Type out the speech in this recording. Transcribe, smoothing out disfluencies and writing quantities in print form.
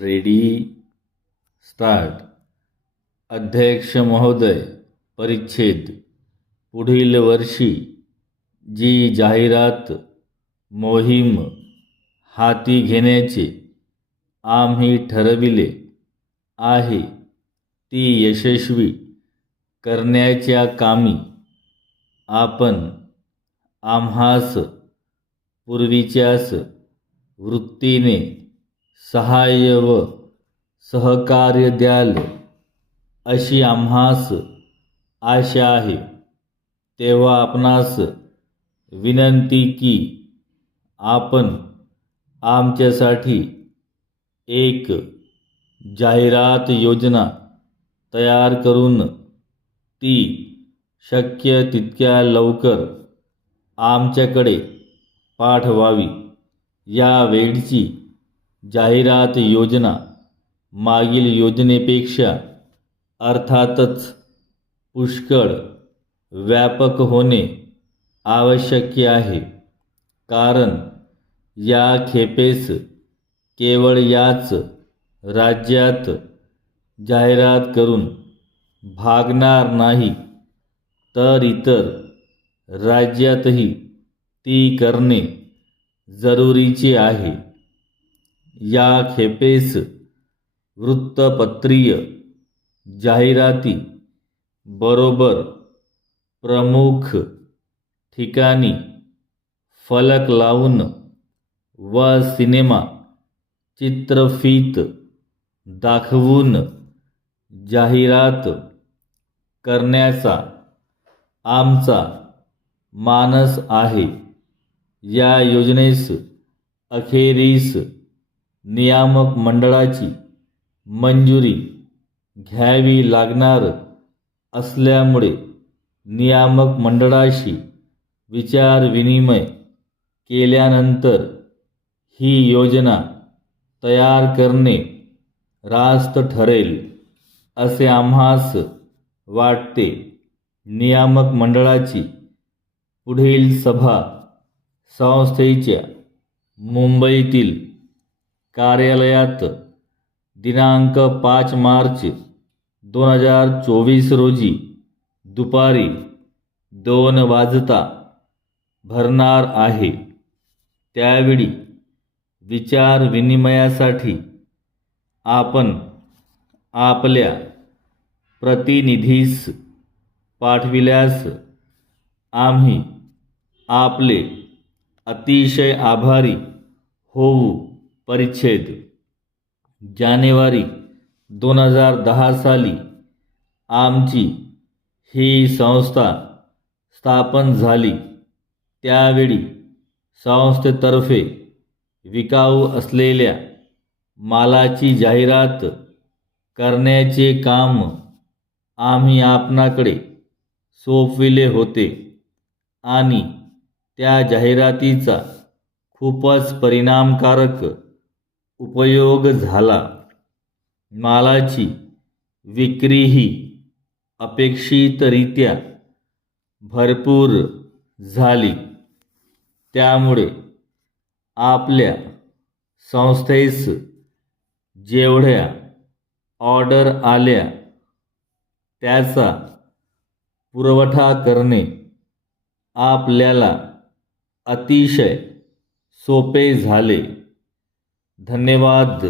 Ready start. अध्यक्ष महोदय, परिच्छेद. पुढील वर्षी जी जाहिरात मोहीम हाती घेण्याचे आम्ही ठरविले आहे ती यशस्वी करण्याच्या कामी आपण आम्हास पूर्वीच्याच वृत्तीने सहाय्य व सहकार्य द्याल अशी आम्हास आशा आहे. तेव्हा आपणास विनंती की आपण आमच्यासाठी एक जाहिरात योजना तयार करून ती शक्य तितक्या लवकर आमच्याकडे पाठवावी. या वेळची जाहिरात योजना मागील योजनेपेक्षा अर्थातच पुष्कळ व्यापक होणे आवश्यक आहे. कारण या खेपेस केवळ याच राज्यात जाहिरात करून भागणार नाही, तर इतर राज्यातही ती करणे जरुरीचे आहे. या खेपेस वृत्तपत्रीय जाहिराती बरोबर प्रमुख ठिकाणी फलक लावून व सिनेमा चित्रफीत दाखवून जाहिरात करण्याचा आमचा मानस आहे. या योजनेस अखेरीस नियामक मंडळाची मंजुरी घ्यावी लागणार असल्यामुळे नियामक मंडळाशी विचारविनिमय केल्यानंतर ही योजना तयार करणे रास्त ठरेल असे आम्हास वाटते. नियामक मंडळाची पुढील सभा संस्थेच्या मुंबईतील कार्यालयात दिनांक 5 मार्च 2024 रोजी दुपारी 2 वाजता भरणार आहे. त्यावेळी विचारविनिमयासाठी आपण आपल्या प्रतिनिधीस पाठविल्यास आम्ही आपले अतिशय आभारी होऊ. परिच्छेद. जानेवारी 2010 साली आमची ही संस्था स्थापन झाली. त्यावेळी संस्थेतर्फे विकाऊ असलेल्या मालाची जाहिरात करण्याचे काम आम्ही आपणाकडे सोपविले होते आणि त्या जाहिरातीचा खूपच परिणामकारक उपयोग झाला. मालाची विक्रीही अपेक्षितरित्या भरपूर झाली. त्यामुळे आपल्या संस्थेस जेवढ्या ऑर्डर आल्या त्याचा पुरवठा करणे आपल्याला अतिशय सोपे झाले. धन्यवाद.